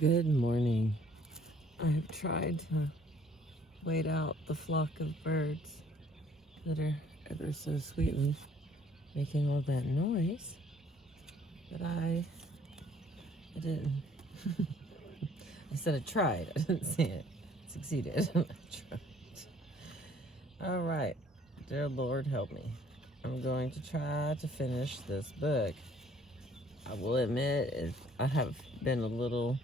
Good morning. I have tried to wait out the flock of birds that are ever so sweetly making all that noise, but I didn't. I said I tried. I didn't say it succeeded. I tried. All right, dear Lord, help me. I'm going to try to finish this book. I will admit, I have been a little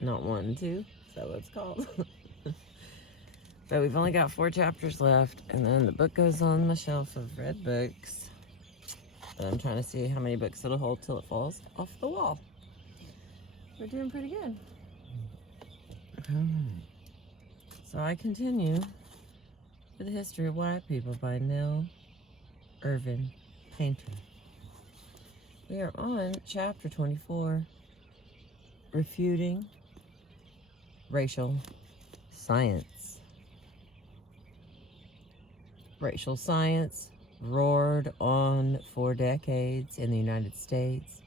not wanting to. Is that what it's called? But we've only got 4 chapters left, and then the book goes on my shelf of read books. But I'm trying to see how many books it'll hold till it falls off the wall. We're doing pretty good. So I continue with The History of White People by Nell Irvin Painter. We are on chapter 24, Refuting Racial Science. Racial science roared on for decades in the United States,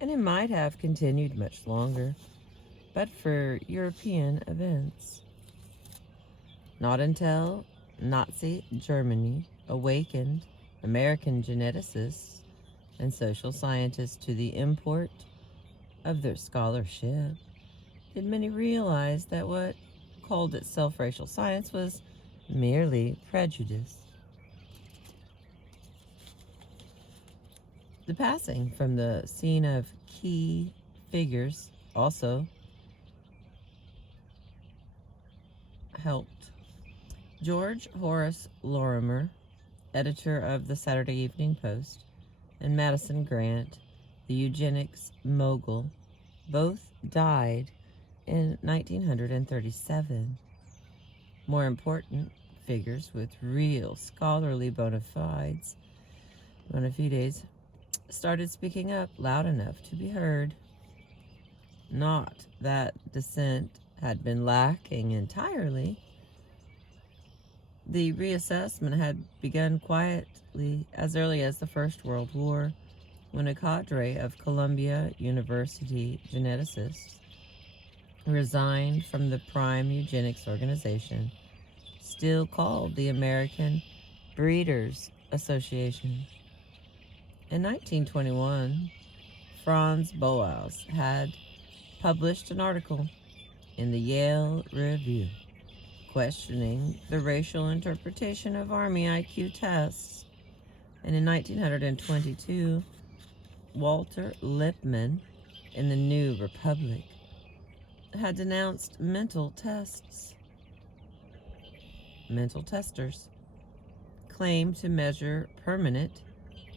and it might have continued much longer, but for European events. Not until Nazi Germany awakened American geneticists and social scientists to the import of their scholarship did many realize that what called itself racial science was merely prejudice. The passing from the scene of key figures also helped. George Horace Lorimer, editor of the Saturday Evening Post, and Madison Grant, the eugenics mogul, both died in 1937. More important figures with real scholarly bona fides started speaking up loud enough to be heard. Not that dissent had been lacking entirely. The reassessment had begun quietly as early as the First World War, when a cadre of Columbia University geneticists resigned from the prime eugenics organization, still called the American Breeders Association. In 1921, Franz Boas had published an article in the Yale Review questioning the racial interpretation of Army IQ tests. And in 1922, Walter Lippmann in the New Republic had denounced mental tests. Mental testers claimed to measure permanent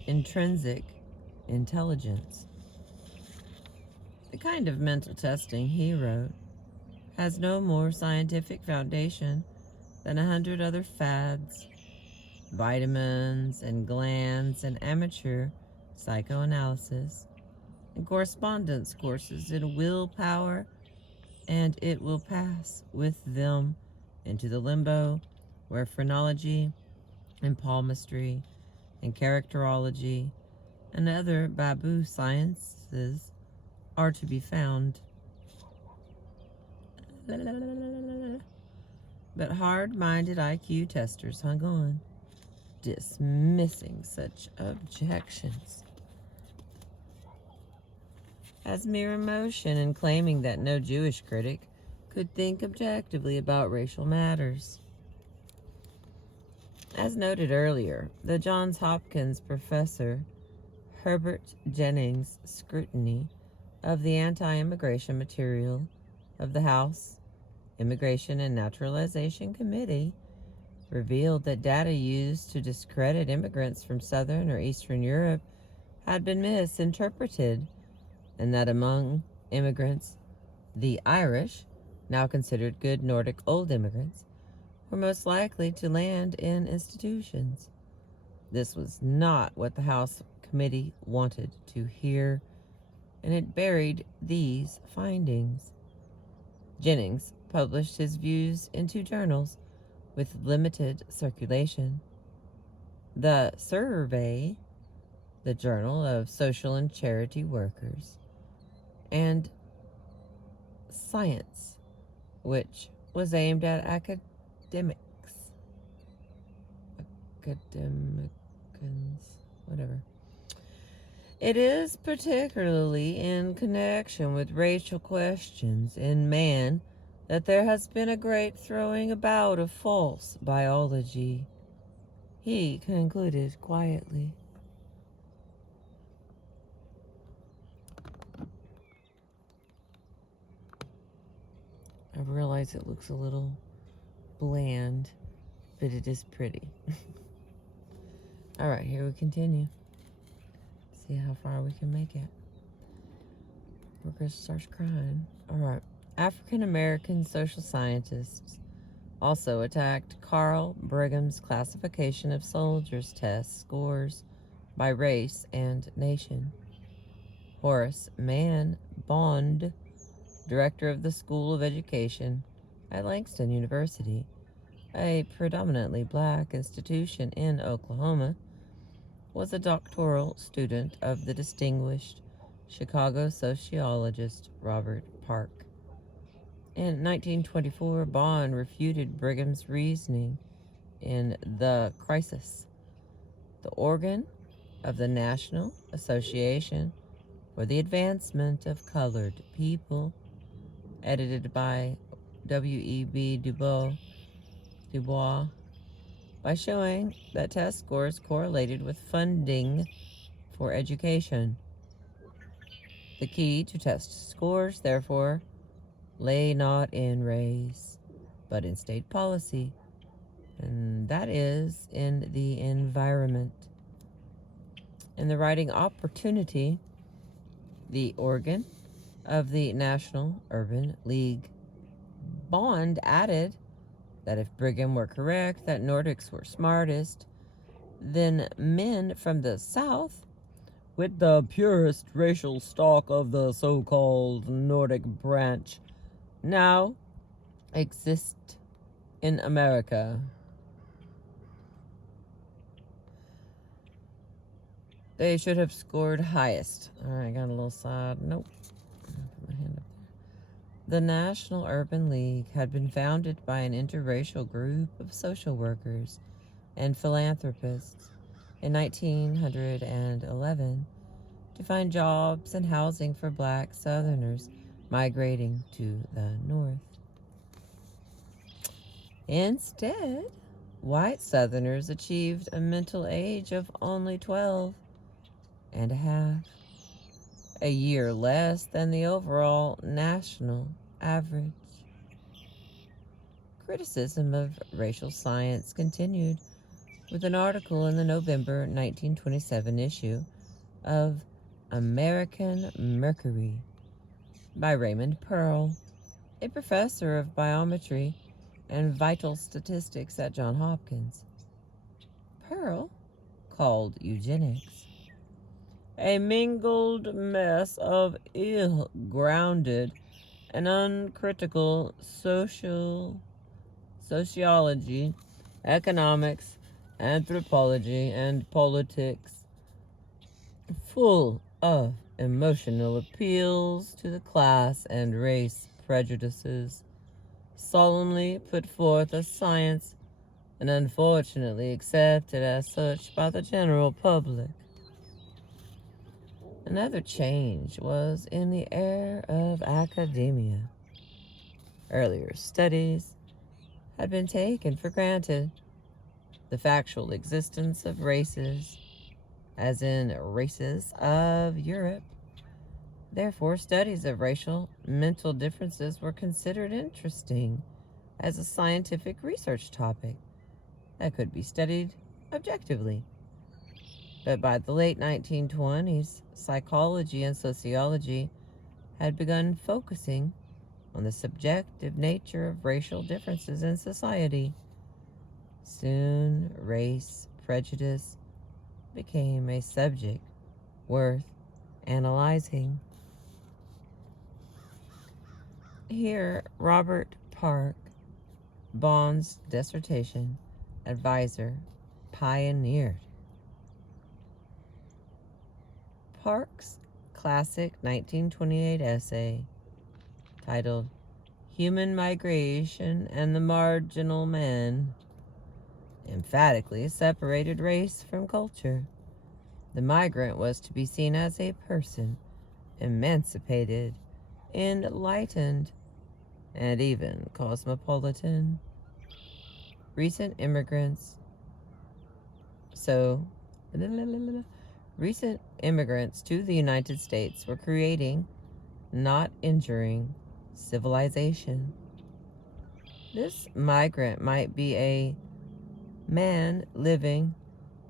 intrinsic intelligence. The kind of mental testing, he wrote, has no more scientific foundation than 100 other fads, vitamins and glands and amateur psychoanalysis and correspondence courses in willpower, and it will pass with them into the limbo where phrenology and palmistry and characterology and other babu sciences are to be found. But hard-minded IQ testers hung on, dismissing such objections as mere emotion and claiming that no Jewish critic could think objectively about racial matters. As noted earlier, the Johns Hopkins professor Herbert Jennings' scrutiny of the anti-immigration material of the House Immigration and Naturalization Committee revealed that data used to discredit immigrants from Southern or Eastern Europe had been misinterpreted, and that among immigrants, the Irish, now considered good Nordic old immigrants, were most likely to land in institutions. This was not what the House Committee wanted to hear, and it buried these findings. Jennings published his views in 2 journals with limited circulation. The survey the Journal of Social and Charity Workers, and Science, which was aimed at academics, whatever. It is particularly in connection with racial questions in man that there has been a great throwing about of false biology, he concluded quietly. I realize it looks a little bland, but it is pretty. All right, here we continue. See how far we can make it. Worker starts crying. All right. African American social scientists also attacked Carl Brigham's classification of soldiers' test scores by race and nation. Horace Mann Bond, director of the School of Education at Langston University, a predominantly black institution in Oklahoma, was a doctoral student of the distinguished Chicago sociologist Robert Park. In 1924, Bond refuted Brigham's reasoning in The Crisis, the organ of the National Association for the Advancement of Colored People, edited by W.E.B. Du Bois, by showing that test scores correlated with funding for education. The key to test scores, therefore, lay not in race, but in state policy, and that is in the environment. In the writing Opportunity, the organ of the National Urban League, Bond added that if Brigham were correct that Nordics were smartest, then men from the South, with the purest racial stock of the so-called Nordic branch, now exist in America. They should have scored highest. All right, got a little side. Nope. Put my hand up there. The National Urban League had been founded by an interracial group of social workers and philanthropists in 1911 to find jobs and housing for black Southerners migrating to the North. Instead, white Southerners achieved a mental age of only 12 and a half, a year less than the overall national average. Criticism of racial science continued with an article in the November 1927 issue of American Mercury by Raymond Pearl, a professor of biometry and vital statistics at Johns Hopkins. Pearl called eugenics a mingled mess of ill-grounded and uncritical sociology, economics, anthropology, and politics, full of emotional appeals to the class and race prejudices, solemnly put forth as science and unfortunately accepted as such by the general public. Another change was in the air of academia. Earlier studies had been taken for granted. The factual existence of races, as in races of Europe. Therefore, studies of racial mental differences were considered interesting as a scientific research topic that could be studied objectively. But by the late 1920s, psychology and sociology had begun focusing on the subjective nature of racial differences in society. Soon, race prejudice became a subject worth analyzing. Here, Robert Park, Bond's dissertation advisor, pioneered. Park's classic 1928 essay titled Human Migration and the Marginal Man emphatically separated race from culture. The migrant was to be seen as a person, emancipated, enlightened, and even cosmopolitan. Recent immigrants to the United States were creating, not injuring, civilization. This migrant might be a man living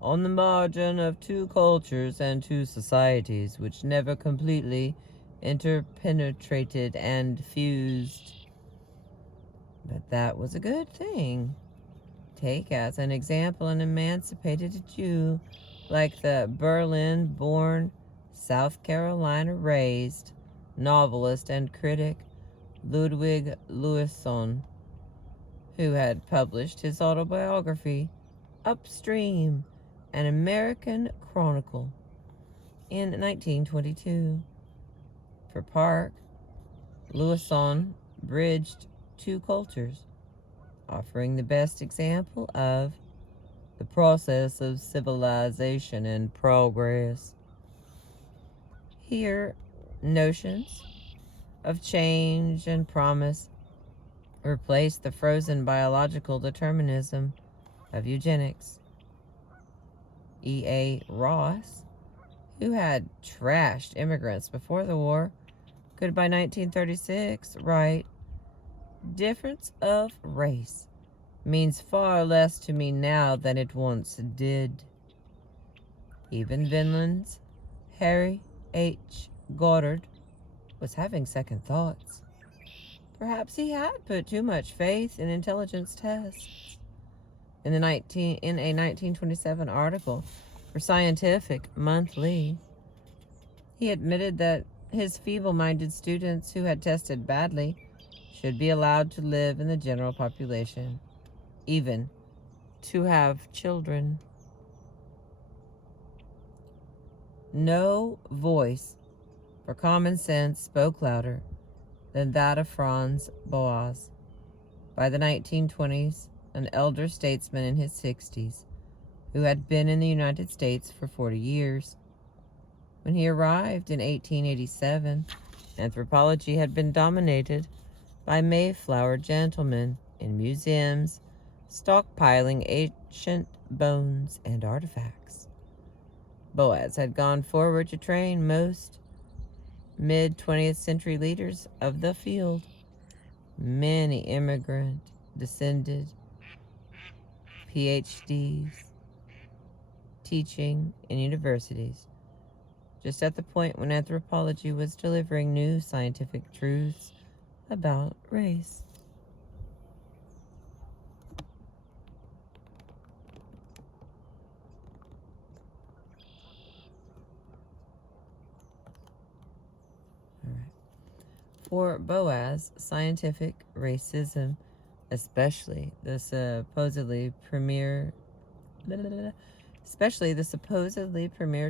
on the margin of two cultures and two societies which never completely interpenetrated and fused. But that was a good thing. Take as an example an emancipated Jew like the Berlin-born, South Carolina-raised novelist and critic Ludwig Lewisohn, who had published his autobiography, Upstream, an American Chronicle, in 1922. For Park, Lewisohn bridged two cultures, offering the best example of the process of civilization and progress. Here, notions of change and promise replaced the frozen biological determinism of eugenics. E.A. Ross, who had trashed immigrants before the war, could by 1936 write, "Difference of race means far less to me now than it once did." Even Vinland's Harry H. Goddard was having second thoughts. Perhaps he had put too much faith in intelligence tests. In a 1927 article for Scientific Monthly, he admitted that his feeble-minded students who had tested badly should be allowed to live in the general population, even to have children. No voice for common sense spoke louder than that of Franz Boas. By the 1920s, an elder statesman in his 60s, who had been in the United States for 40 years. When he arrived in 1887, anthropology had been dominated by Mayflower gentlemen in museums, stockpiling ancient bones and artifacts. Boas had gone forward to train most mid-20th century leaders of the field. Many immigrant descended PhDs teaching in universities, just at the point when anthropology was delivering new scientific truths about race. For Boas, scientific racism, especially the supposedly premier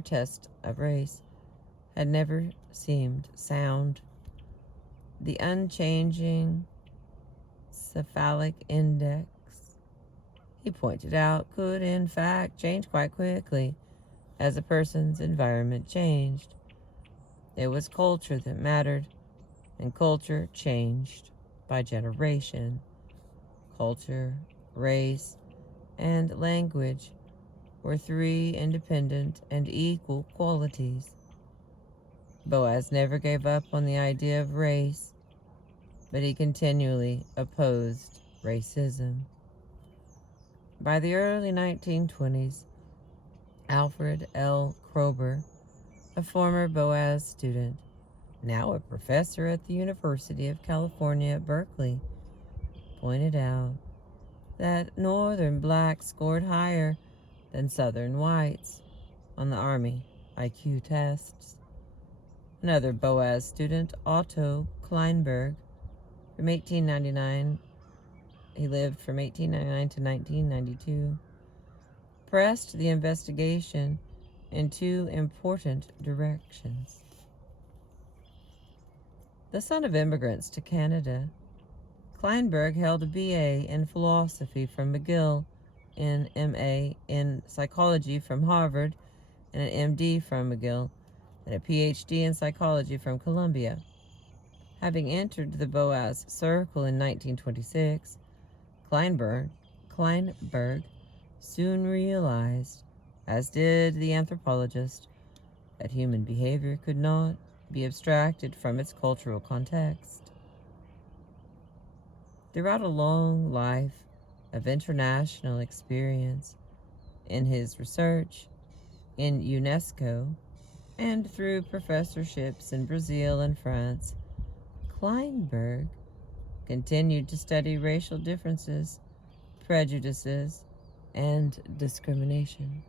test of race, had never seemed sound. The unchanging cephalic index, he pointed out, could in fact change quite quickly as a person's environment changed. It was culture that mattered, and culture changed by generation. Culture, race, and language were three independent and equal qualities. Boas never gave up on the idea of race, but he continually opposed racism. By the early 1920s, Alfred L. Kroeber, a former Boas student, now a professor at the University of California at Berkeley, pointed out that Northern blacks scored higher than Southern whites on the Army IQ tests. Another Boas student, Otto Kleinberg, from 1899, he lived from 1899 to 1992, pressed the investigation in two important directions. The son of immigrants to Canada, Kleinberg held a BA in philosophy from McGill, an MA in psychology from Harvard, and an MD from McGill, and a PhD in psychology from Columbia. Having entered the Boas Circle in 1926, Kleinberg soon realized, as did the anthropologist, that human behavior could not be abstracted from its cultural context. Throughout a long life of international experience in his research in UNESCO and through professorships in Brazil and France, Kleinberg continued to study racial differences, prejudices, and discrimination.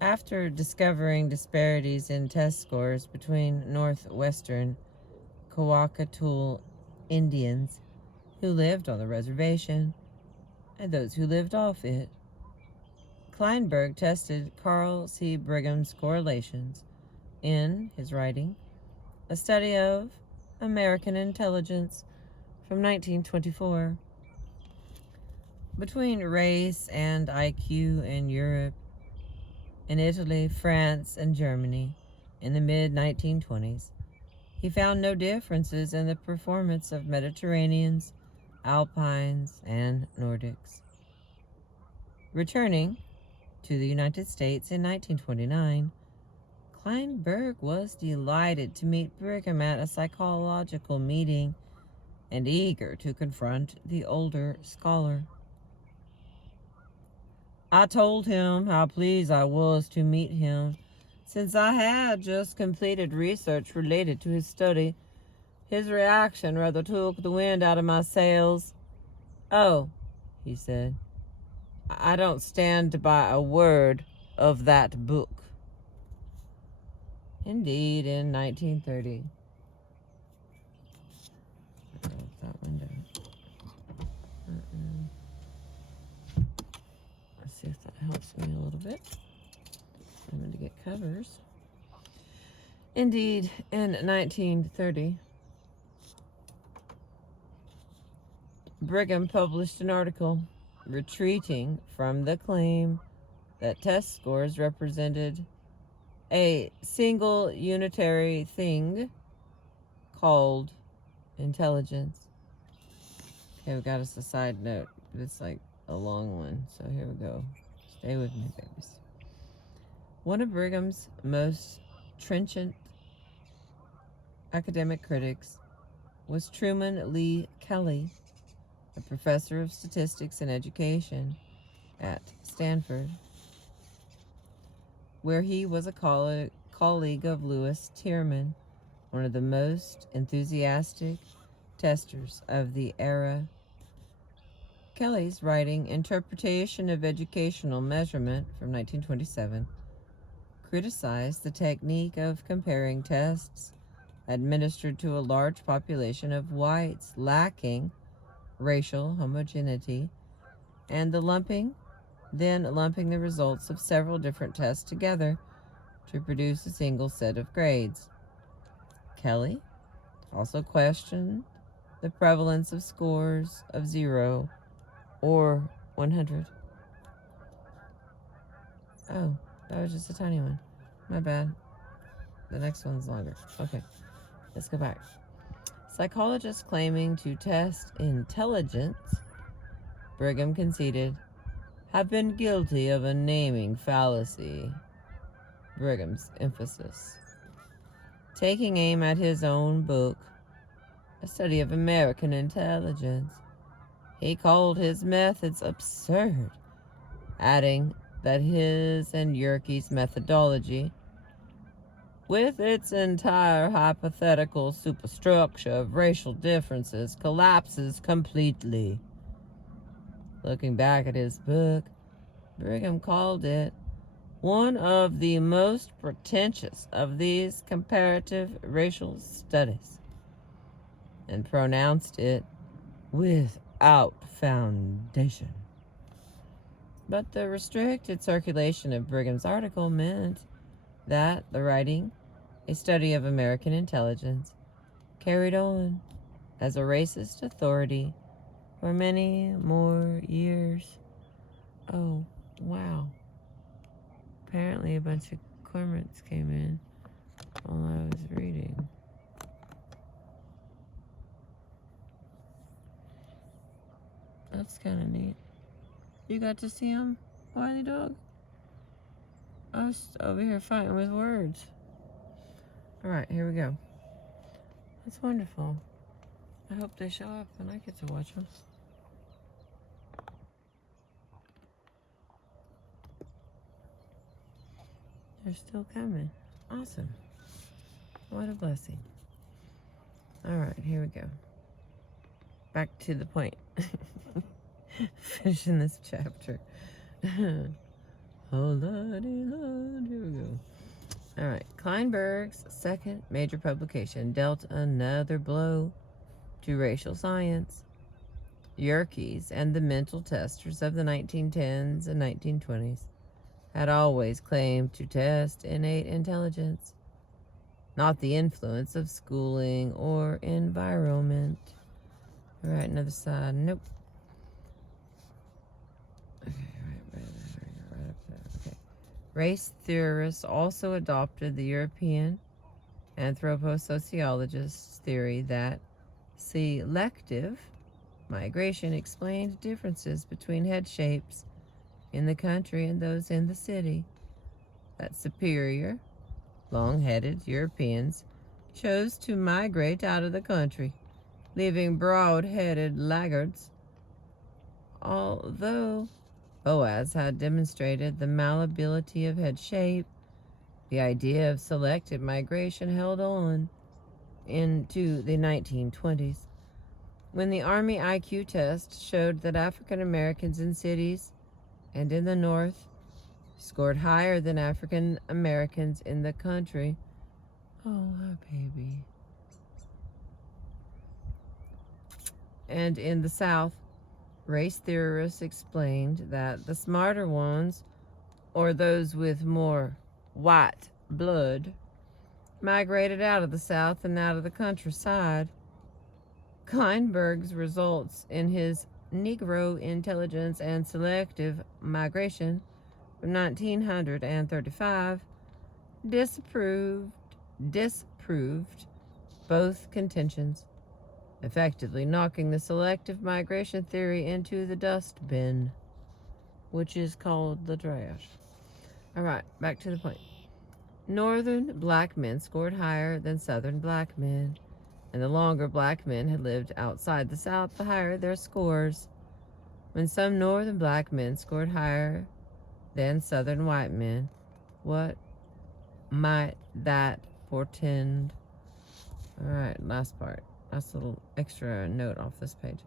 After discovering disparities in test scores between northwestern Coacatool Indians who lived on the reservation and those who lived off it, Kleinberg tested Carl C. Brigham's correlations in his writing, A Study of American Intelligence from 1924, between race and IQ in Europe, in Italy, France, and Germany in the mid-1920s. He found no differences in the performance of Mediterraneans, Alpines, and Nordics. Returning to the United States in 1929, Kleinberg was delighted to meet Brigham at a psychological meeting and eager to confront the older scholar. I told him how pleased I was to meet him, since I had just completed research related to his study. His reaction rather took the wind out of my sails. "Oh," he said, "I don't stand by a word of that book." Indeed, in 1930. Close that window. Let's see if that helps me a little bit. I'm going to get covers. Indeed, in 1930, Brigham published an article retreating from the claim that test scores represented a single unitary thing called intelligence. Okay, we got us a side note. It's like a long one, so here we go. Stay with me, babies. One of Brigham's most trenchant academic critics was Truman Lee Kelly, a professor of statistics and education at Stanford, where he was a colleague of Louis Tierman, one of the most enthusiastic testers of the era. Kelly's writing Interpretation of Educational Measurement from 1927 criticized the technique of comparing tests administered to a large population of whites lacking racial homogeneity and then lumping the results of several different tests together to produce a single set of grades. Kelly also questioned the prevalence of scores of 0 or 100. Oh, that was just a tiny one. My bad. The next one's longer. Okay, let's go back. Psychologists claiming to test intelligence, Brigham conceded, have been guilty of a naming fallacy. Brigham's emphasis. Taking aim at his own book, A Study of American Intelligence, he called his methods absurd, adding that his and Yerke's methodology, with its entire hypothetical superstructure of racial differences, collapses completely. Looking back at his book, Brigham called it one of the most pretentious of these comparative racial studies, and pronounced it without foundation. But the restricted circulation of Brigham's article meant that the writing, a study of American intelligence, carried on as a racist authority for many more years. Oh, wow. Apparently a bunch of cormorants came in while I was reading. That's kind of neat. You got to see him, Wiley Dog? I was over here fighting with words. Alright, here we go. That's wonderful. I hope they show up and I get to watch them. They're still coming. Awesome. What a blessing. Alright, here we go. Back to the point. Finishing this chapter. Oh, lordy, Lord. Here we go. Alright, Kleinberg's second major publication dealt another blow to racial science. Yerkes and the mental testers of the 1910s and 1920s had always claimed to test innate intelligence, not the influence of schooling or environment. All right, another side. Nope. Okay, right up there. Okay. Race theorists also adopted the European anthroposociologist's theory that selective migration explained differences between head shapes in the country and those in the city. That superior, long-headed Europeans chose to migrate out of the country, leaving broad-headed laggards. Although Boas had demonstrated the malleability of head shape, the idea of selective migration held on into the 1920s, when the Army IQ test showed that African Americans in cities and in the North scored higher than African Americans in the country. Oh, my baby. And in the South, race theorists explained that the smarter ones, or those with more white blood, migrated out of the South and out of the countryside. Kleinberg's results in his Negro Intelligence and Selective Migration from 1935 disproved both contentions, effectively knocking the selective migration theory into the dustbin, which is called the trash. All right, back to the point. Northern black men scored higher than Southern black men, and the longer black men had lived outside the South, the higher their scores. When some Northern black men scored higher than Southern white men, what might that portend? All right, last part. Last little extra note off this page.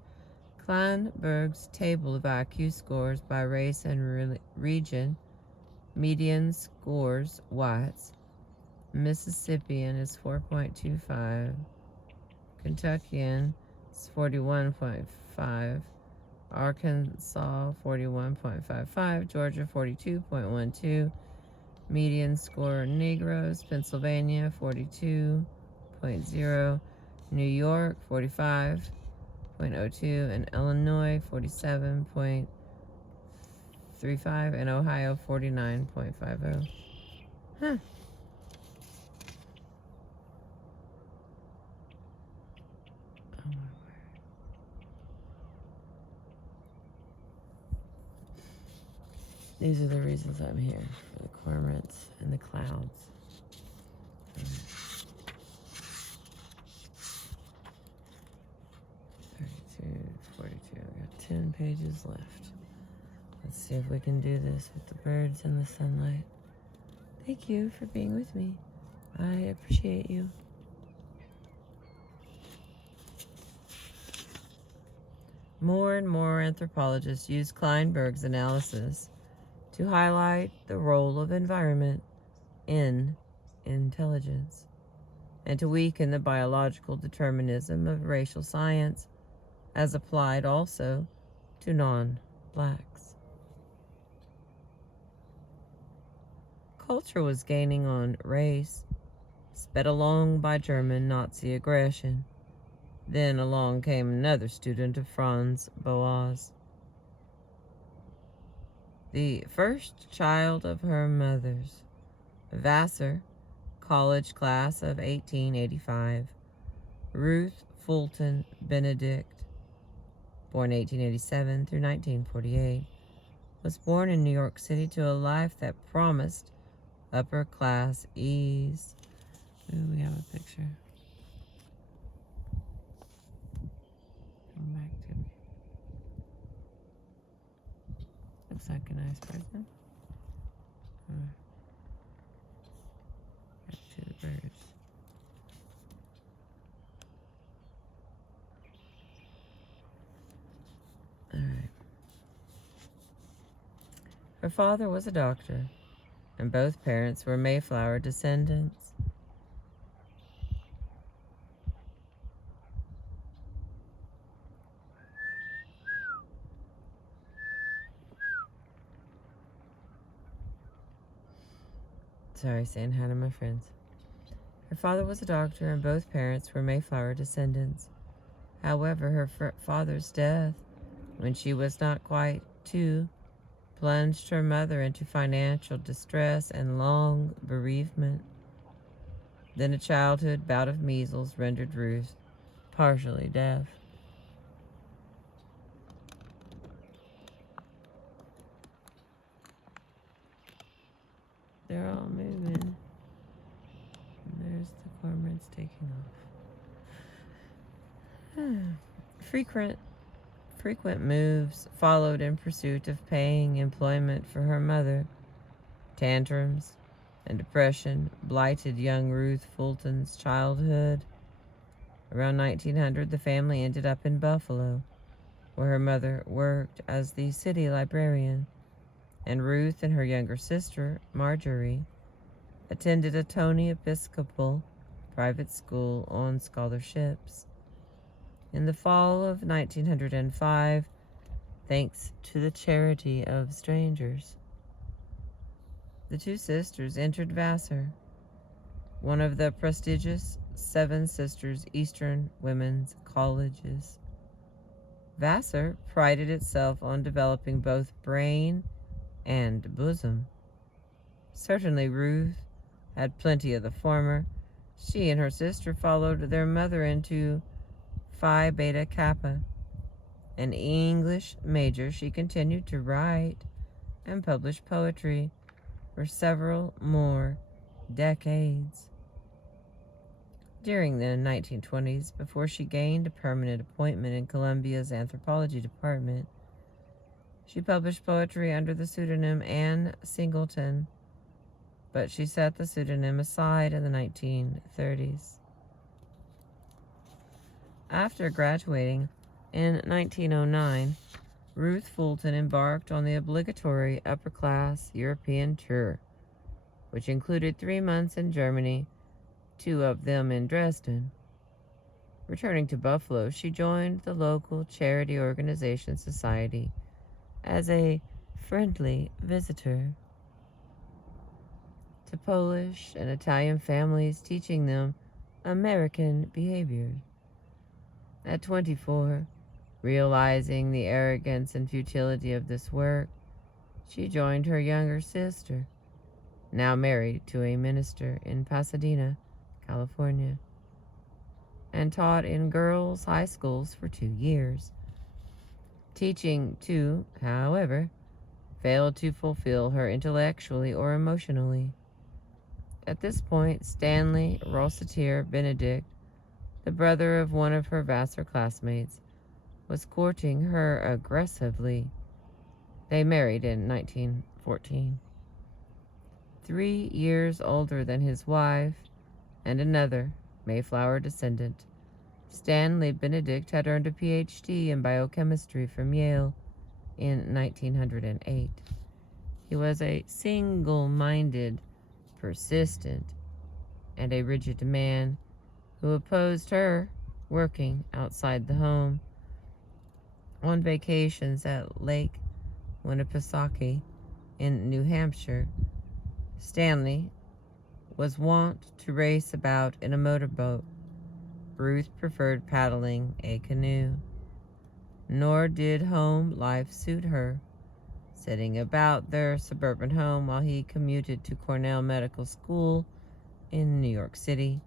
Kleinberg's table of IQ scores by race and region. Median scores whites. Mississippian is 4.25. Kentuckian is 41.5. Arkansas 41.55. Georgia 42.12. Median score Negroes. Pennsylvania 42.0. New York 45.02. And Illinois 47.35. And Ohio 49.50. Huh. These are the reasons I'm here, for the cormorants and the clouds. 32, 42, I got 10 pages left. Let's see if we can do this with the birds and the sunlight. Thank you for being with me. I appreciate you. More and more anthropologists use Kleinberg's analysis to highlight the role of environment in intelligence, and to weaken the biological determinism of racial science as applied also to non-blacks. culture was gaining on race, sped along by German Nazi aggression. Then along came another student of Franz Boas, the first child of her mother's. Vassar, college class of 1885. Ruth Fulton Benedict, born 1887 through 1948, was born in New York City to a life that promised upper-class ease. Ooh, we have a picture. Come back to me. Looks like a nice person. Back to the birds. All right. Her father was a doctor, and both parents were Mayflower descendants. Sorry, saying hi to my friends. Her father was a doctor, and both parents were Mayflower descendants. However, her father's death, when she was not quite 2, plunged her mother into financial distress and long bereavement. Then a childhood bout of measles rendered Ruth partially deaf. They're all moving. And there's the cormorants taking off. Frequent moves followed in pursuit of paying employment for her mother. Tantrums and depression blighted young Ruth Fulton's childhood. Around 1900, the family ended up in Buffalo, where her mother worked as the city librarian, and Ruth and her younger sister, Marjorie, attended a Tony Episcopal private school on scholarships. In the fall of 1905, thanks to the charity of strangers, the two sisters entered Vassar, one of the prestigious Seven Sisters Eastern Women's Colleges. Vassar prided itself on developing both brain and bosom. Certainly Ruth had plenty of the former. She and her sister followed their mother into Phi Beta Kappa. An English major, she continued to write and publish poetry for several more decades. During the 1920s, before she gained a permanent appointment in Columbia's anthropology department, she published poetry under the pseudonym Anne Singleton, but she set the pseudonym aside in the 1930s. After graduating in 1909, Ruth Fulton embarked on the obligatory upper-class European tour, which included 3 months in Germany, 2 of them in Dresden. Returning to Buffalo, she joined the local charity organization society as a friendly visitor to Polish and Italian families, teaching them American behavior. At 24, realizing the arrogance and futility of this work, she joined her younger sister, now married to a minister in Pasadena, California, and taught in girls' high schools for 2 years. Teaching, too, however, failed to fulfill her intellectually or emotionally. At this point, Stanley Rossitier Benedict, the brother of one of her Vassar classmates, was courting her aggressively. They married in 1914. 3 years older than his wife and another Mayflower descendant, Stanley Benedict had earned a Ph.D. in biochemistry from Yale in 1908. He was a single-minded, persistent, and a rigid man who opposed her working outside the home. On vacations at Lake Winnipesaukee in New Hampshire, Stanley was wont to race about in a motorboat. Ruth preferred paddling a canoe. Nor did home life suit her, sitting about their suburban home while he commuted to Cornell Medical School in New York City.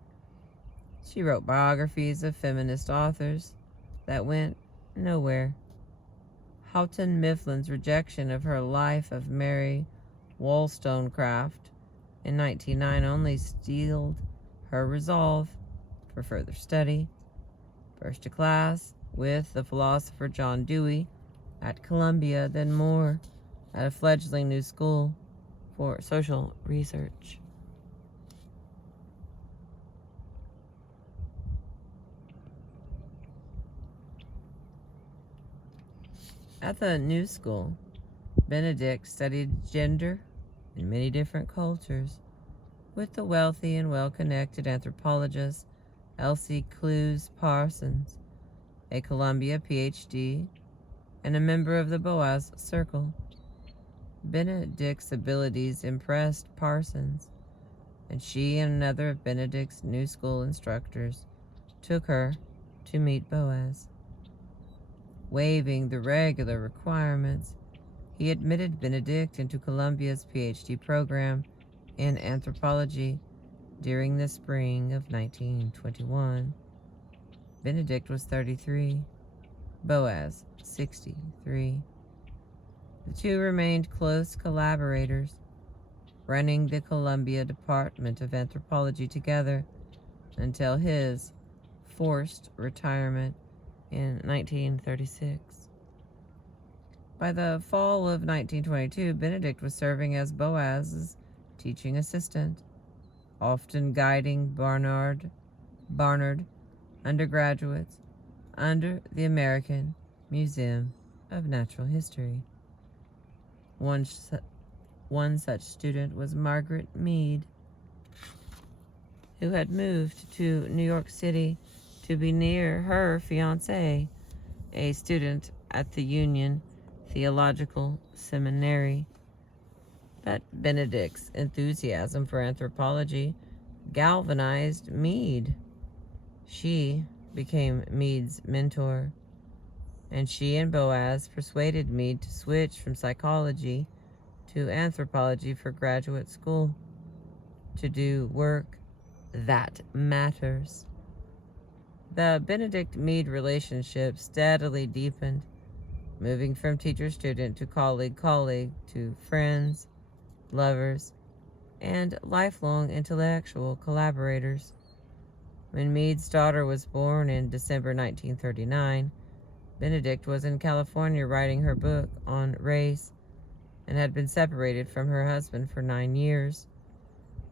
She wrote biographies of feminist authors that went nowhere. Houghton Mifflin's rejection of her Life of Mary Wollstonecraft in 1909 only steeled her resolve for further study. First to class with the philosopher John Dewey at Columbia, then more at a fledgling new school for social research. At the new school, Benedict studied gender in many different cultures with the wealthy and well-connected anthropologist Elsie Clews Parsons, a Columbia PhD and a member of the Boaz Circle. Benedict's abilities impressed Parsons, and she and another of Benedict's new school instructors took her to meet Boaz. Waiving the regular requirements, he admitted Benedict into Columbia's PhD program in anthropology during the spring of 1921. Benedict was 33, Boaz 63. The two remained close collaborators, running the Columbia Department of Anthropology together until his forced retirement in 1936. By the fall of 1922, Benedict was serving as Boaz's teaching assistant, often guiding Barnard undergraduates under the American Museum of Natural History. One such student was Margaret Mead, who had moved to New York City to be near her fiancé, a student at the Union Theological Seminary. But Benedict's enthusiasm for anthropology galvanized Mead. She became Mead's mentor, and she and Boaz persuaded Mead to switch from psychology to anthropology for graduate school, to do work that matters. The Benedict-Mead relationship steadily deepened, moving from teacher-student to colleague-colleague to friends, lovers, and lifelong intellectual collaborators. When Mead's daughter was born in December 1939, Benedict was in California writing her book on race and had been separated from her husband for 9 years.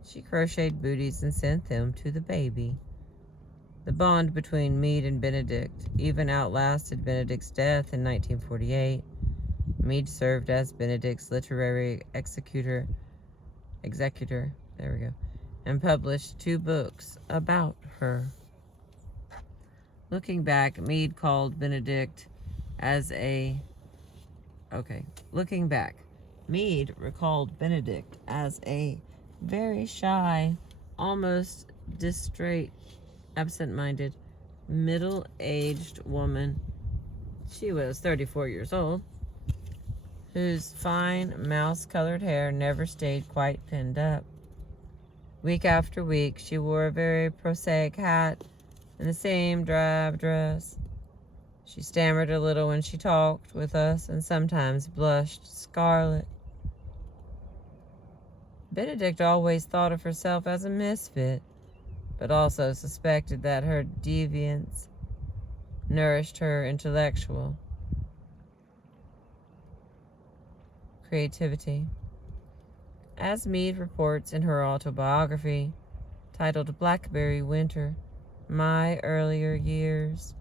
She crocheted booties and sent them to the baby. The bond between Mead and Benedict even outlasted Benedict's death in 1948. Mead served as Benedict's literary executor, and published 2 books about her. Looking back, Mead recalled Benedict as a very shy, almost distrait, absent-minded, middle-aged woman. She was 34 years old, whose fine mouse-colored hair never stayed quite pinned up. Week after week, she wore a very prosaic hat and the same drab dress. She stammered a little when she talked with us and sometimes blushed scarlet. Benedict always thought of herself as a misfit, but also suspected that her deviance nourished her intellectual creativity. As Mead reports in her autobiography, titled Blackberry Winter, My Earlier Years,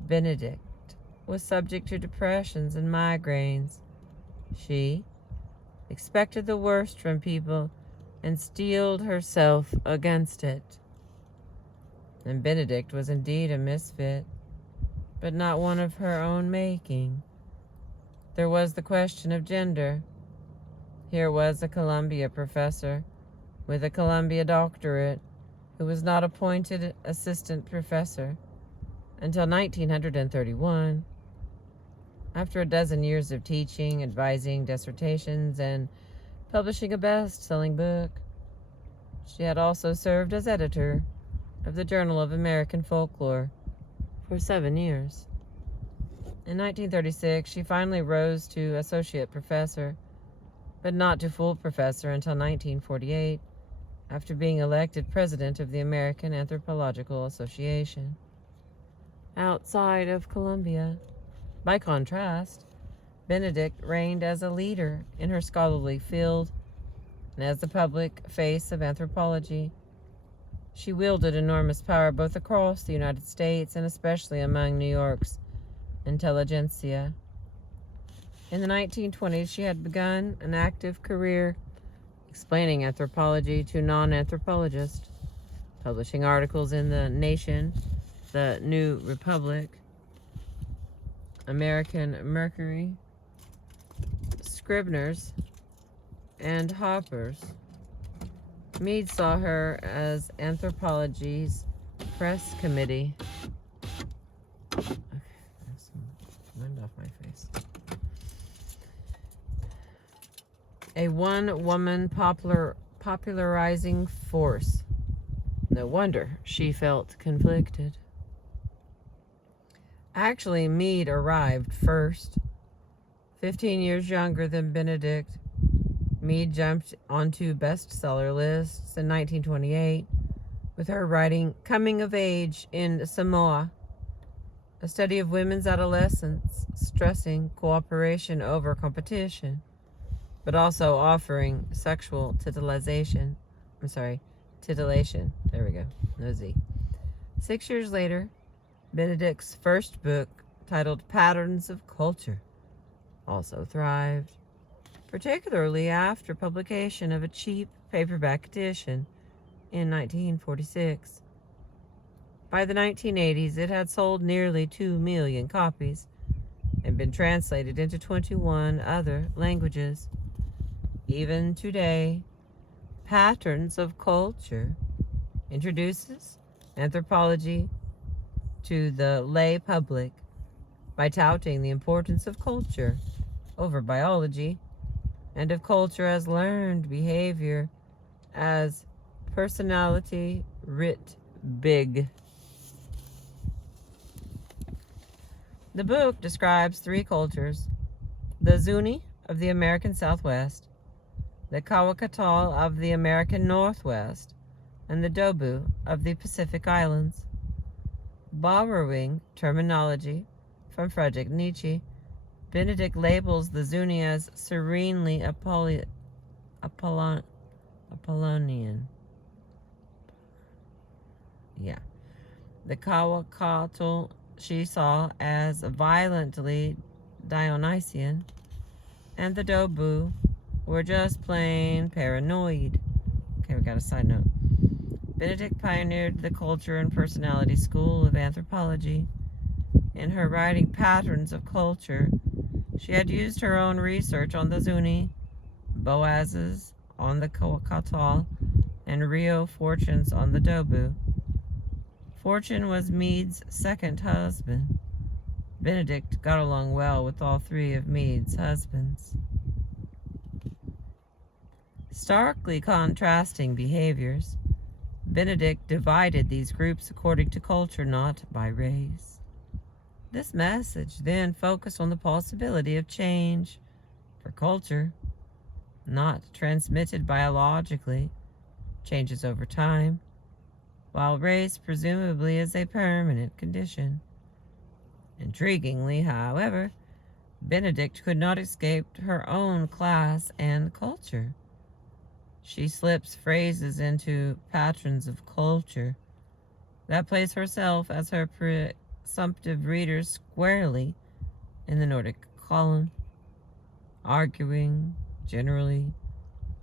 Benedict was subject to depressions and migraines. She expected the worst from people and steeled herself against it. And Benedict was indeed a misfit, but not one of her own making. There was the question of gender. Here was a Columbia professor with a Columbia doctorate who was not appointed assistant professor until 1931. After a dozen years of teaching, advising dissertations, and publishing a best-selling book, she had also served as editor of the Journal of American Folklore for 7 years. In 1936, she finally rose to associate professor, but not to full professor until 1948, after being elected president of the American Anthropological Association. Outside of Columbia, by contrast, Benedict reigned as a leader in her scholarly field and as the public face of anthropology. She wielded enormous power both across the United States and especially among New York's intelligentsia. In the 1920s, she had begun an active career explaining anthropology to non-anthropologists, publishing articles in The Nation, The New Republic, American Mercury, Scribner's, and Hopper's. Mead saw her as anthropology's press committee. Okay, there's some wind off my face. A one-woman popularizing force. No wonder she felt conflicted. Actually, Mead arrived first. 15 years younger than Benedict, Mead jumped onto bestseller lists in 1928 with her writing Coming of Age in Samoa, a study of women's adolescence, stressing cooperation over competition, but also offering sexual titillation. There we go. No Z. 6 years later, Benedict's first book, titled Patterns of Culture, also thrived, particularly after publication of a cheap paperback edition in 1946. By the 1980s, it had sold nearly 2 million copies and been translated into 21 other languages. Even today, Patterns of Culture introduces anthropology to the lay public by touting the importance of culture over biology and of culture as learned behavior as personality writ big. The book describes 3 cultures: the Zuni of the American Southwest, the Kawakatal of the American Northwest, and the Dobu of the Pacific Islands. Borrowing terminology from Friedrich Nietzsche, Benedict labels the Zuni as serenely Apollonian. The Kawakatal she saw as violently Dionysian, and the Dobu were just plain paranoid. Okay, we got a side note. Benedict pioneered the culture and personality school of anthropology. In her writing Patterns of Culture, she had used her own research on the Zuni, Boaz's on the Kawakatal, and Rio Fortune's on the Dobu. Fortune was Mead's second husband. Benedict got along well with all 3 of Mead's husbands. Starkly contrasting behaviors, Benedict divided these groups according to culture, not by race. This message then focused on the possibility of change for culture, not transmitted biologically, changes over time, while race presumably is a permanent condition. Intriguingly, however, Benedict could not escape her own class and culture. She slips phrases into Patterns of Culture that place herself as her presumptive readers squarely in the Nordic column, arguing generally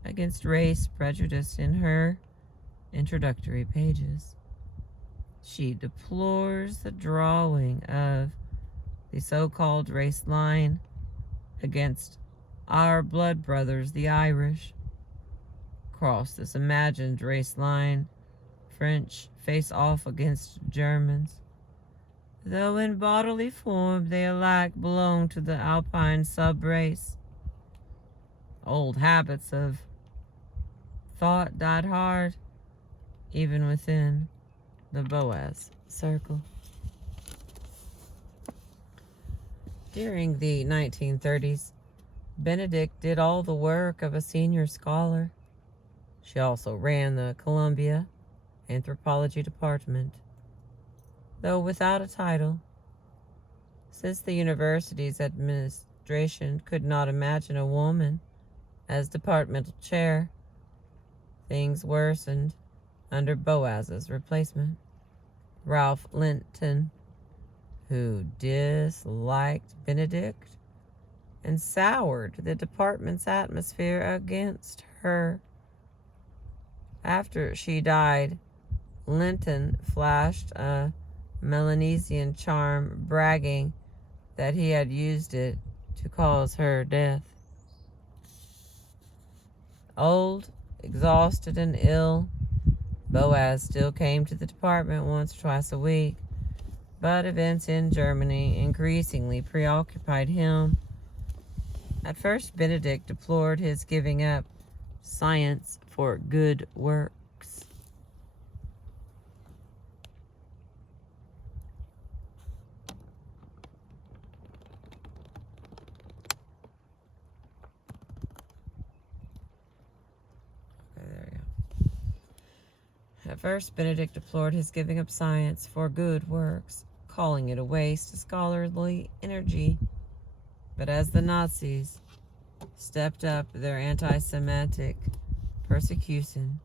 against race prejudice in her introductory pages. She deplores the drawing of the so-called race line against Our blood brothers, the Irish, cross this imagined race line. French face off against Germans. Though in bodily form they alike belong to the Alpine sub-race. Old habits of thought died hard, even within the Boaz circle. During the 1930s, Benedict did all the work of a senior scholar. She also ran the Columbia Anthropology Department, though without a title. Since the university's administration could not imagine a woman as departmental chair, things worsened under Boaz's replacement, Ralph Linton, who disliked Benedict and soured the department's atmosphere against her. After she died, Linton flashed a Melanesian charm, bragging that he had used it to cause her death. Old, exhausted, and ill, Boaz still came to the department once or twice a week, but events in Germany increasingly preoccupied him. At first, Benedict deplored his giving up science for good works. At first, Benedict deplored his giving up science for good works, calling it a waste of scholarly energy. But as the Nazis stepped up their anti-Semitic persecution,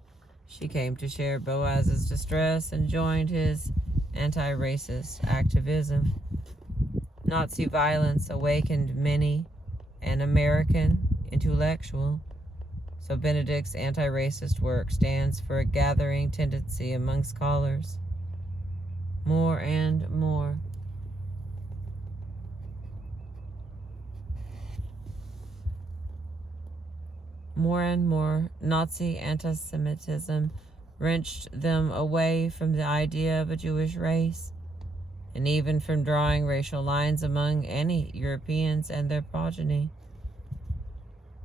she came to share Boaz's distress and joined his anti-racist activism. Nazi violence awakened many an American intellectual, so Benedict's anti-racist work stands for a gathering tendency among scholars. More and more Nazi anti-Semitism wrenched them away from the idea of a Jewish race, and even from drawing racial lines among any Europeans and their progeny.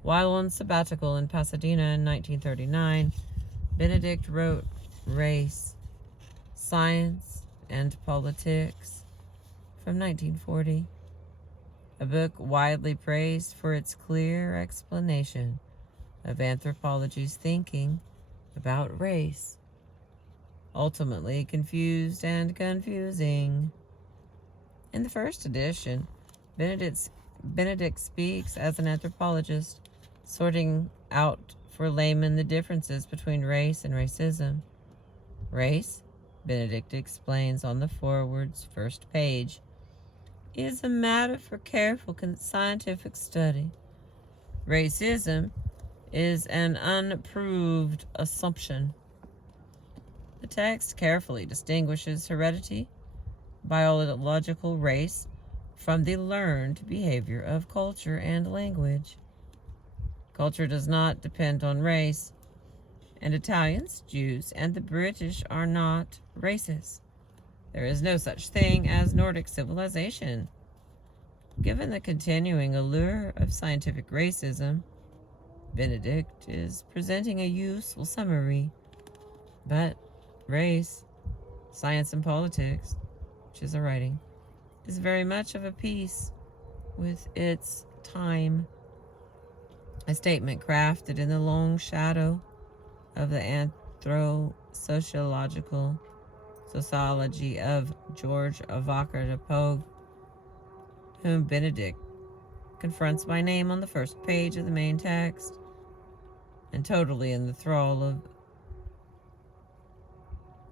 While on sabbatical in Pasadena in 1939, Benedict wrote Race, Science, and Politics from 1940, a book widely praised for its clear explanation of anthropology's thinking about race, ultimately confused and confusing. In the first edition, Benedict speaks as an anthropologist, sorting out for laymen the differences between race and racism. Race, Benedict explains on the foreword's first page, is a matter for careful scientific study. Racism is an unproved assumption. The text carefully distinguishes heredity, biological race, from the learned behavior of culture and language. Culture does not depend on race, and Italians, Jews, and the British are not racist. There is no such thing as Nordic civilization. Given the continuing allure of scientific racism, Benedict is presenting a useful summary. But race, science, and politics, which is a writing, is very much of a piece with its time. A statement crafted in the long shadow of the anthro-sociological sociology of George Avocat de Pogue, whom Benedict confronts by name on the first page of the main text, and totally in the thrall of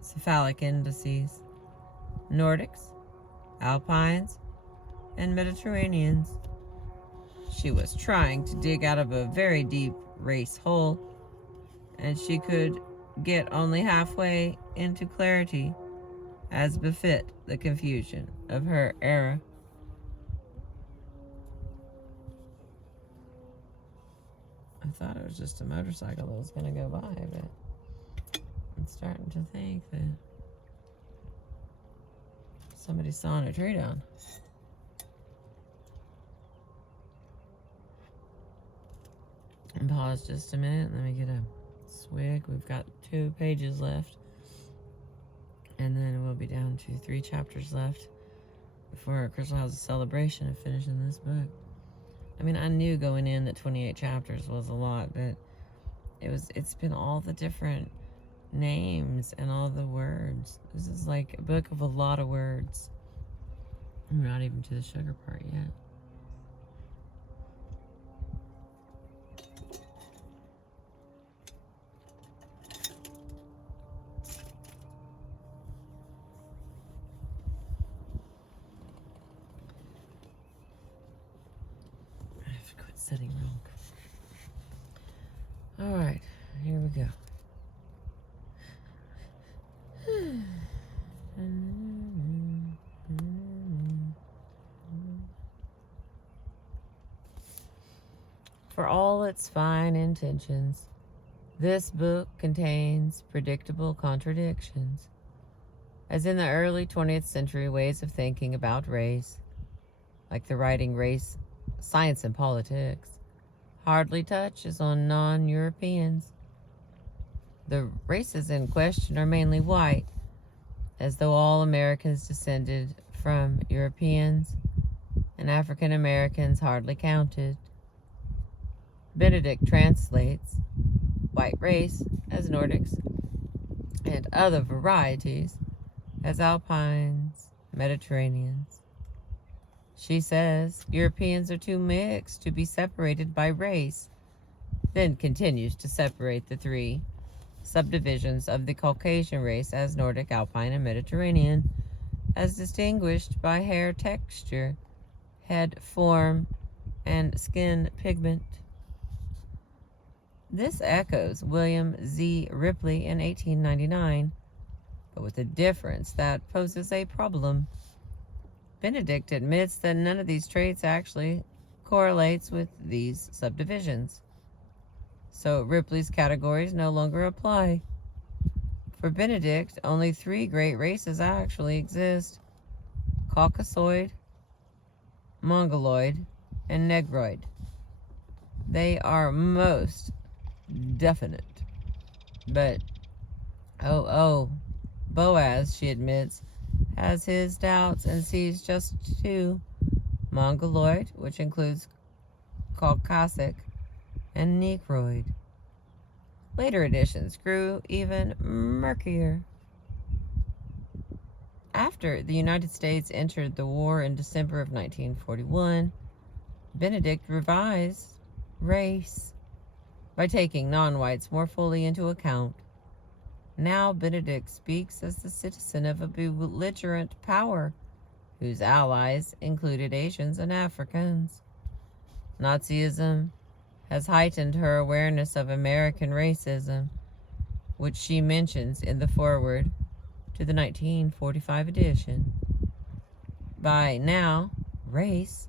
cephalic indices, Nordics, Alpines, and Mediterraneans. She was trying to dig out of a very deep race hole, and she could get only halfway into clarity, as befit the confusion of her era. I thought it was just a motorcycle that was going to go by, but I'm starting to think that somebody's sawing a tree down. And pause just a minute. Let me get a swig. We've got 2 pages left. And then we'll be down to 3 chapters left before Crystal has a celebration of finishing this book. I mean, I knew going in that 28 chapters was a lot, but it's been all the different names and all the words. This is like a book of a lot of words. We're not even to the sugar part yet. I have to quit sitting wrong. All right, here we go. For all its fine intentions, this book contains predictable contradictions. As in the early 20th century ways of thinking about race, like the writing Race, Science, and Politics, hardly touches on non-Europeans. The races in question are mainly white, as though all Americans descended from Europeans, and African Americans hardly counted. Benedict translates white race as Nordics, and other varieties as Alpines, Mediterraneans. She says Europeans are too mixed to be separated by race, then continues to separate the 3 subdivisions of the Caucasian race as Nordic, Alpine, and Mediterranean, as distinguished by hair texture, head form, and skin pigment. This echoes William Z. Ripley in 1899, but with a difference that poses a problem. Benedict admits that none of these traits actually correlates with these subdivisions, so Ripley's categories no longer apply. For Benedict, only 3 great races actually exist: Caucasoid, Mongoloid, and Negroid. They are most definite, but Boaz, she admits, has his doubts and sees just 2: Mongoloid, which includes Caucasic, and Negroid. Later editions grew even murkier. After the United States entered the war in December of 1941, Benedict revised race by taking non-whites more fully into account. Now Benedict speaks as the citizen of a belligerent power, whose allies included Asians and Africans. Nazism has heightened her awareness of American racism, which she mentions in the foreword to the 1945 edition. By now, race,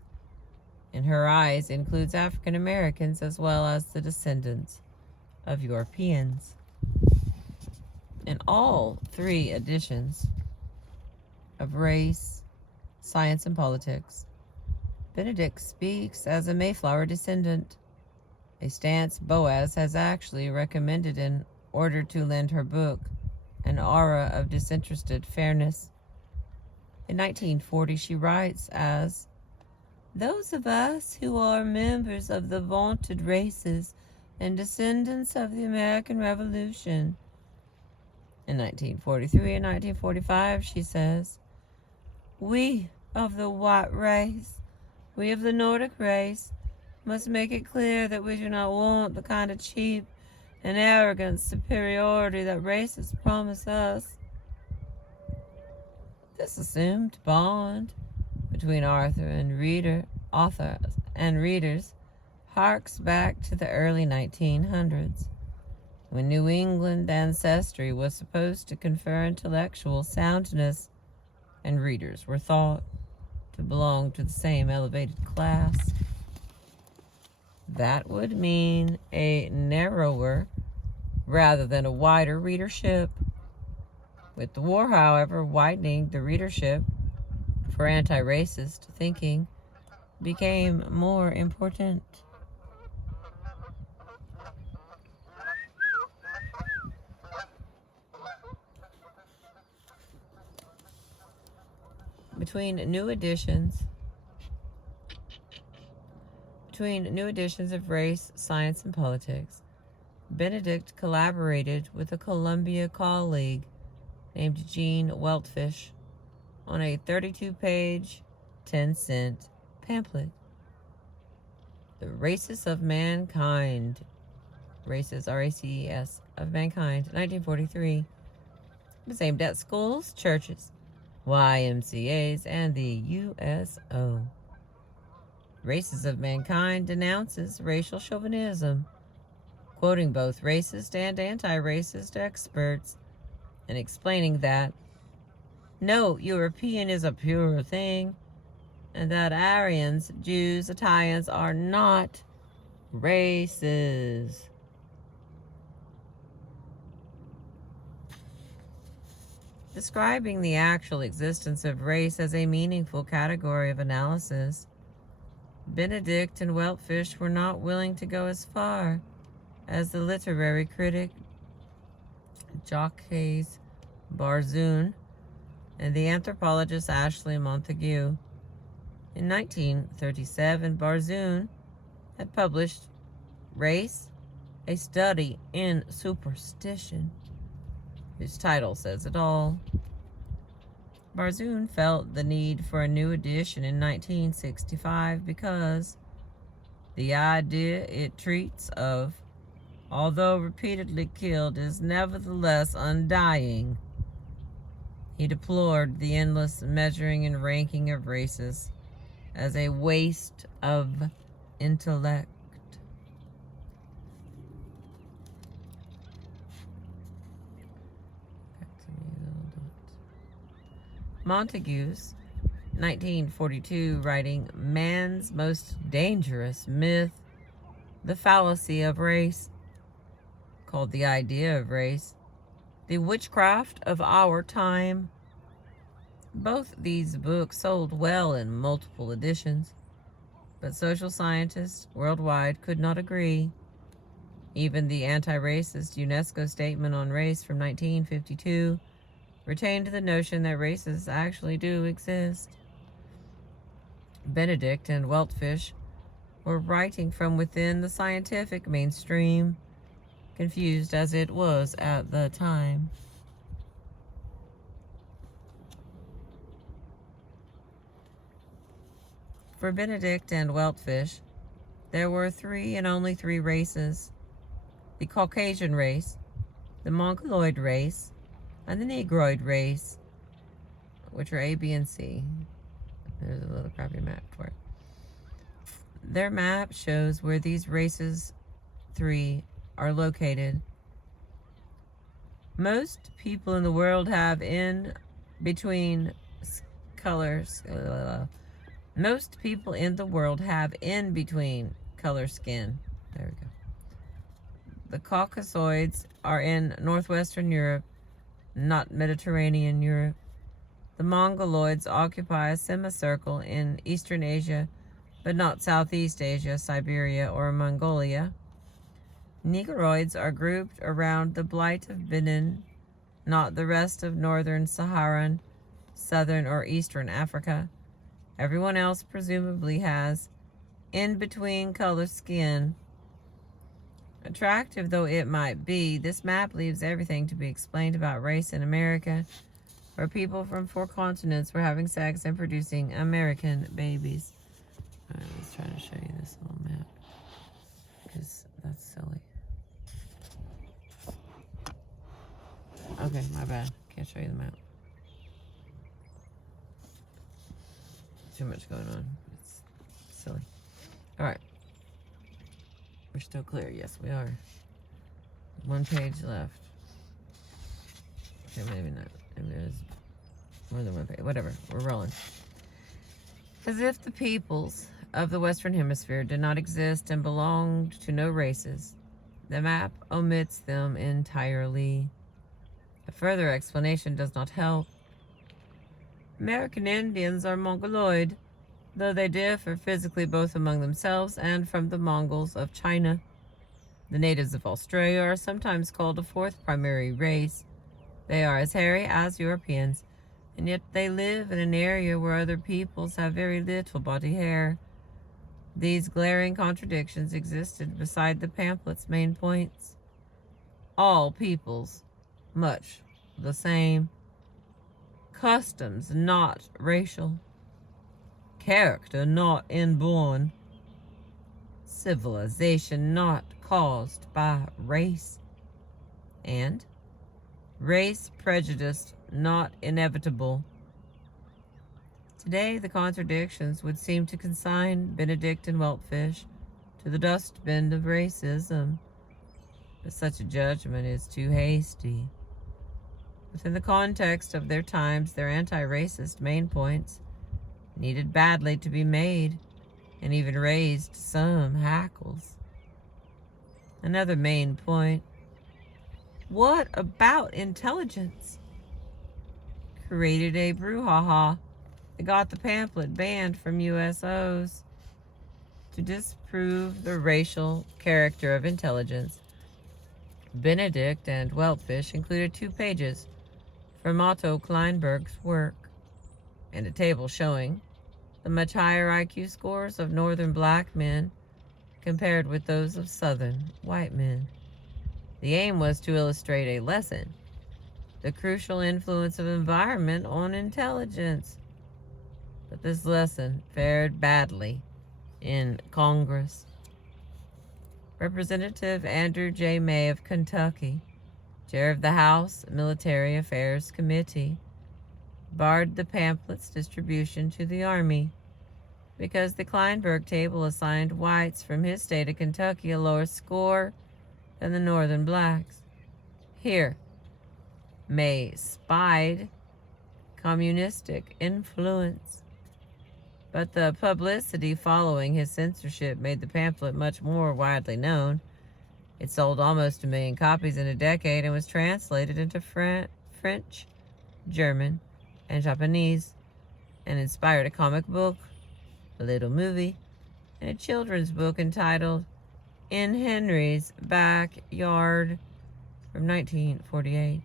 in her eyes, includes African Americans as well as the descendants of Europeans. In all 3 editions of Race, Science, and Politics, Benedict speaks as a Mayflower descendant, a stance Boaz has actually recommended in order to lend her book an aura of disinterested fairness. In 1940, she writes as, "Those of us who are members of the vaunted races and descendants of the American Revolution." In 1943 and 1945, she says, "We of the white race, we of the Nordic race, must make it clear that we do not want the kind of cheap and arrogant superiority that races promise us." This assumed bond between author and readers harks back to the early 1900s, when New England ancestry was supposed to confer intellectual soundness, and readers were thought to belong to the same elevated class. That would mean a narrower rather than a wider readership. With the war, however, widening the readership for anti-racist thinking became more important. Between new editions of Race, Science, and Politics, Benedict collaborated with a Columbia colleague named Gene Weltfish on a 32-page, 10-cent pamphlet. The Races of Mankind, Races, R-A-C-E-S, of Mankind, 1943. It was aimed at schools, churches, YMCAs, and the USO. Races of Mankind denounces racial chauvinism, quoting both racist and anti-racist experts and explaining that, no, European is a pure thing, and that Aryans, Jews, Italians are not races. Describing the actual existence of race as a meaningful category of analysis, Benedict and Weltfish were not willing to go as far as the literary critic Jacques Barzoon and the anthropologist Ashley Montagu. In 1937, Barzoon had published Race, a Study in Superstition, whose title says it all. Barzoon felt the need for a new edition in 1965 because the idea it treats of, although repeatedly killed, is nevertheless undying. He deplored the endless measuring and ranking of races as a waste of intellect. Montagu's 1942 writing Man's Most Dangerous Myth, The Fallacy of Race, called The Idea of Race the Witchcraft of Our Time. Both these books sold well in multiple editions, but social scientists worldwide could not agree. Even the anti-racist UNESCO Statement on Race from 1952 retained the notion that races actually do exist. Benedict and Weltfish were writing from within the scientific mainstream, confused as it was at the time. For Benedict and Weltfish, there were three and only three races: the Caucasian race, the Mongoloid race, and the Negroid race, which are A, B, and C. There's a little crappy map for it. Their map shows where these races three are located. Most people in the world have in between colors. Most people in the world have in between color skin. There we go. The Caucasoids are in northwestern Europe, not Mediterranean Europe. The Mongoloids occupy a semicircle in Eastern Asia, but not Southeast Asia, Siberia, or Mongolia. Negroids are grouped around the Bight of Benin, not the rest of northern Saharan, southern, or eastern Africa. Everyone else presumably has in-between color skin. Attractive though it might be, this map leaves everything to be explained about race in America, where people from 4 continents were having sex and producing American babies. Alright, let's try to show you this little map, because that's silly. Okay, my bad. Can't show you the map. Too much going on. It's silly. Alright. We're still clear. Yes, we are. 1 page left. Okay, maybe not. Maybe there's more than 1 page. Whatever. We're rolling. As if the peoples of the Western Hemisphere did not exist and belonged to no races. The map omits them entirely. A further explanation does not help. American Indians are Mongoloid, though they differ physically both among themselves and from the Mongols of China. The natives of Australia are sometimes called a fourth primary race. They are as hairy as Europeans, and yet they live in an area where other peoples have very little body hair. These glaring contradictions existed beside the pamphlet's main points. All peoples, much the same. Customs not racial. Character not inborn. Civilization not caused by race. And race prejudice not inevitable. Today, the contradictions would seem to consign Benedict and Weltfish to the dustbin of racism, but such a judgment is too hasty. Within the context of their times, their anti-racist main points needed badly to be made, and even raised some hackles. Another main point: what about intelligence? Created a brouhaha that got the pamphlet banned from USOs. To disprove the racial character of intelligence, Benedict and Weltfish included 2 pages from Otto Kleinberg's work, and a table showing the much higher IQ scores of northern black men compared with those of southern white men. The aim was to illustrate a lesson: the crucial influence of environment on intelligence. But this lesson fared badly in Congress. Representative Andrew J. May of Kentucky, chair of the House Military Affairs Committee, barred the pamphlet's distribution to the Army because the Kleinberg table assigned whites from his state of Kentucky a lower score than the northern blacks. Here, May spied communistic influence. But the publicity following his censorship made the pamphlet much more widely known. It sold almost 1 million copies in a decade and was translated into French, German, and Japanese, and inspired a comic book, a little movie, and a children's book entitled In Henry's Backyard from 1948.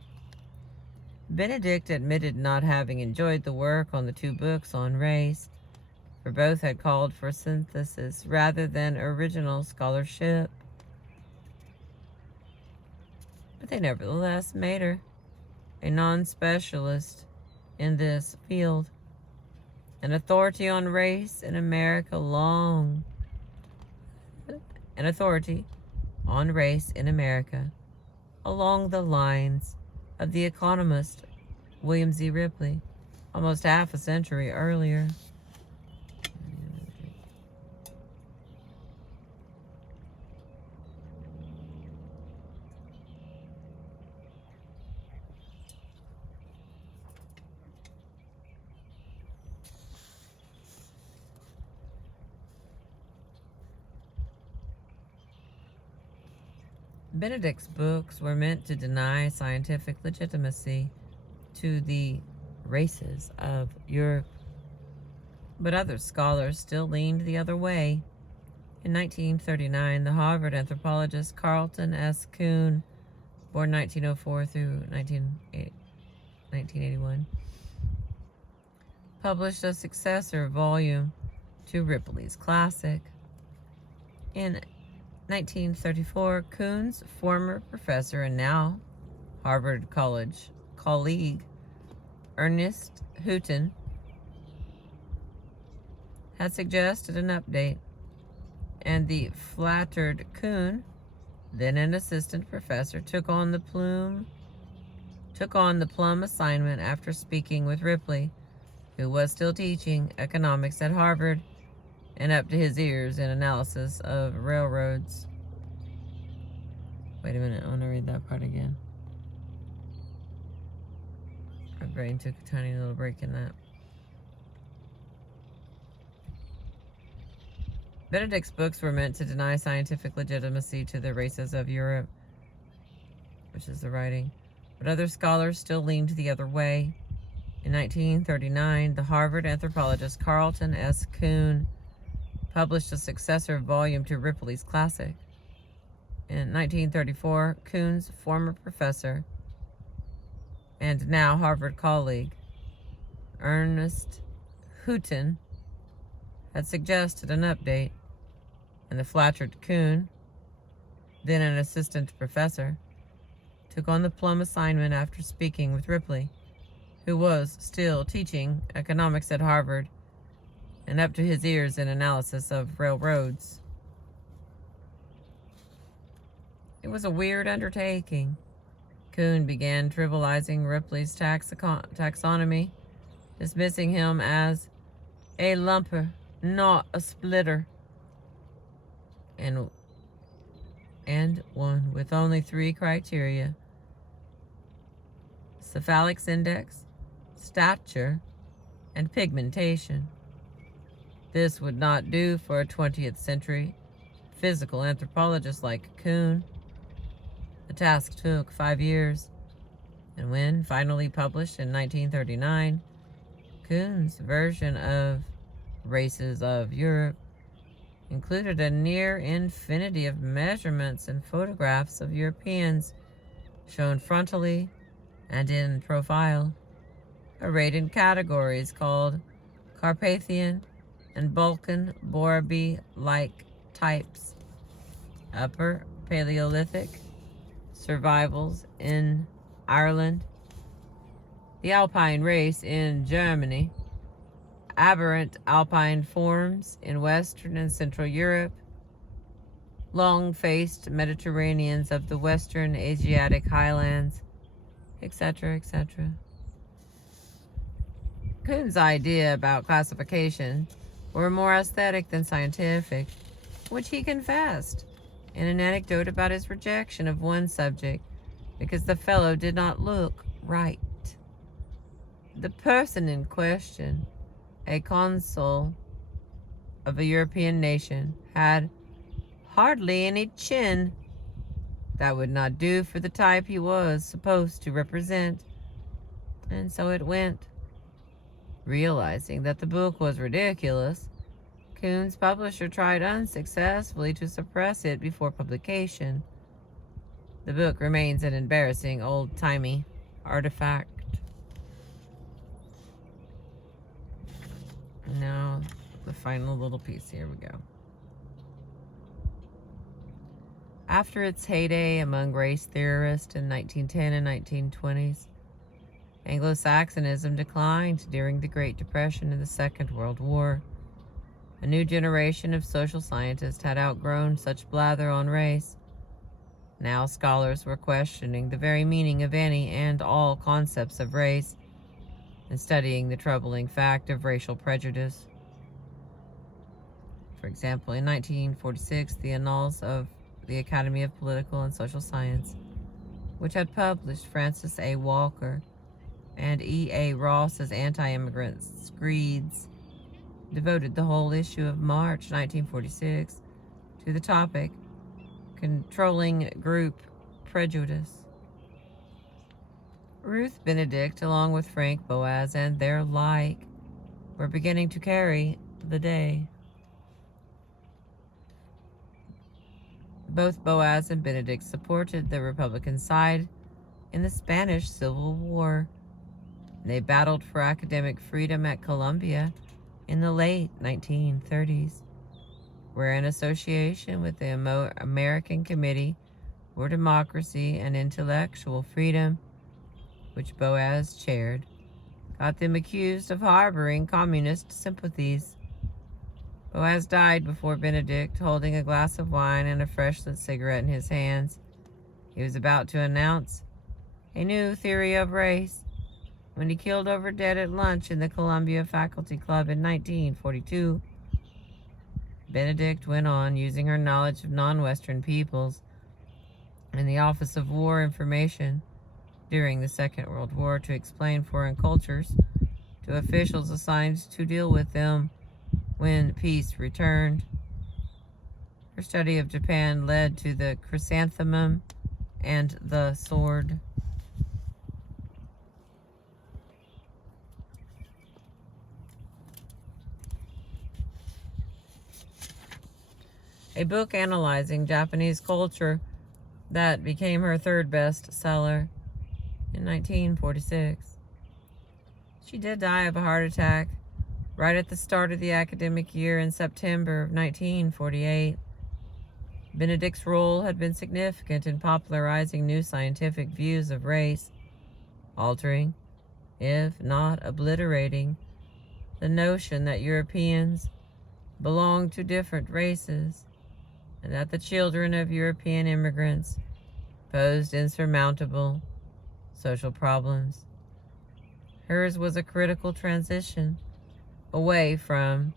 Benedict admitted not having enjoyed the work on the 2 books on race, for both had called for synthesis rather than original scholarship. But they nevertheless made her a non-specialist in this field, an authority on race in America along the lines of the economist William Z. Ripley, almost half a century earlier. Benedict's books were meant to deny scientific legitimacy to the races of Europe, but other scholars still leaned the other way. In 1939, the Harvard anthropologist Carlton S. Kuhn, born 1904 through 1981, published a successor volume to Ripley's classic. In 1934, Kuhn's former professor and now Harvard College colleague Ernest Houghton had suggested an update, and the flattered Kuhn, then an assistant professor, took on the plum assignment after speaking with Ripley, who was still teaching economics at Harvard and up to his ears in analysis of railroads. Wait a minute, I want to read that part again. My brain took a tiny little break in that. Benedict's books were meant to deny scientific legitimacy to the races of Europe, which is the writing, but other scholars still leaned the other way. In 1939, the Harvard anthropologist Carlton S. Kuhn published a successor volume to Ripley's classic. In 1934, Kuhn's former professor and now Harvard colleague, Ernest Houghton, had suggested an update, and the flattered Kuhn, then an assistant professor, took on the plum assignment after speaking with Ripley, who was still teaching economics at Harvard and up to his ears in analysis of railroads. It was a weird undertaking. Kuhn began trivializing Ripley's taxonomy, dismissing him as a lumper, not a splitter, and one with only 3 criteria: cephalic index, stature, and pigmentation. This would not do for a 20th century physical anthropologist like Kuhn. The task took 5 years, and when finally published in 1939, Kuhn's version of Races of Europe included a near infinity of measurements and photographs of Europeans shown frontally and in profile, arrayed in categories called Carpathian and Balkan Borabi-like types, Upper Paleolithic, survivals in Ireland, the Alpine race in Germany, aberrant Alpine forms in Western and Central Europe, long-faced Mediterraneans of the Western Asiatic highlands, etc., etc. Kuhn's idea about classification were more aesthetic than scientific, which he confessed in an anecdote about his rejection of one subject because the fellow did not look right. The person in question, a consul of a European nation, had hardly any chin. That would not do for the type he was supposed to represent, and so it went. Realizing that the book was ridiculous, Kuhn's publisher tried unsuccessfully to suppress it before publication. The book remains an embarrassing, old-timey artifact. Now, the final little piece. Here we go. After its heyday among race theorists in 1910 and 1920s, Anglo-Saxonism declined during the Great Depression and the Second World War. A new generation of social scientists had outgrown such blather on race. Now scholars were questioning the very meaning of any and all concepts of race and studying the troubling fact of racial prejudice. For example, in 1946, the Annals of the Academy of Political and Social Science, which had published Francis A. Walker and E. A. Ross's anti-immigrant screeds, devoted the whole issue of March 1946 to the topic, controlling group prejudice. Ruth Benedict, along with Frank Boas and their like, were beginning to carry the day. Both Boas and Benedict supported the Republican side in the Spanish Civil War. They battled for academic freedom at Columbia in the late 1930s, were in association with the American Committee for Democracy and Intellectual Freedom, which Boas chaired, got them accused of harboring communist sympathies. Boas died before Benedict, holding a glass of wine and a fresh-lit cigarette in his hands. He was about to announce a new theory of race when he keeled over dead at lunch in the Columbia Faculty Club in 1942. Benedict went on, using her knowledge of non-Western peoples and the Office of War Information during the Second World War, to explain foreign cultures to officials assigned to deal with them when peace returned. Her study of Japan led to the chrysanthemum and the sword. A book analyzing Japanese culture that became her third bestseller in 1946. She did die of a heart attack right at the start of the academic year in September of 1948. Benedict's role had been significant in popularizing new scientific views of race, altering, if not obliterating, the notion that Europeans belonged to different races, and that the children of European immigrants posed insurmountable social problems. Hers was a critical transition away from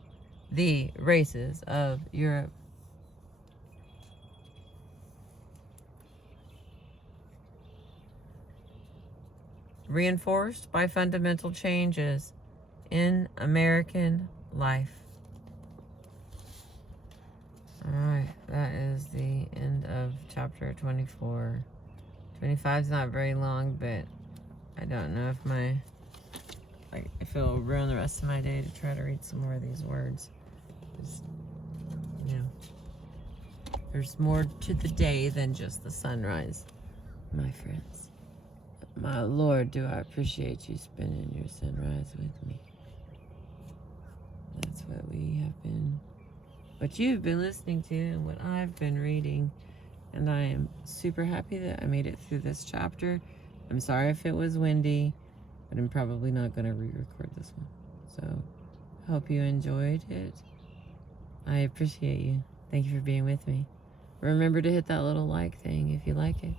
the races of Europe. Reinforced by fundamental changes in American life. Alright, that is the end of chapter 24. 25 is not very long, but I don't know if it'll ruin the rest of my day to try to read some more of these words. Just, there's more to the day than just the sunrise, my friends. My Lord, do I appreciate you spending your sunrise with me. That's what you've been listening to and what I've been reading. And I am super happy that I made it through this chapter. I'm sorry if it was windy, but I'm probably not going to re-record this one. So, I hope you enjoyed it. I appreciate you. Thank you for being with me. Remember to hit that little like thing if you like it.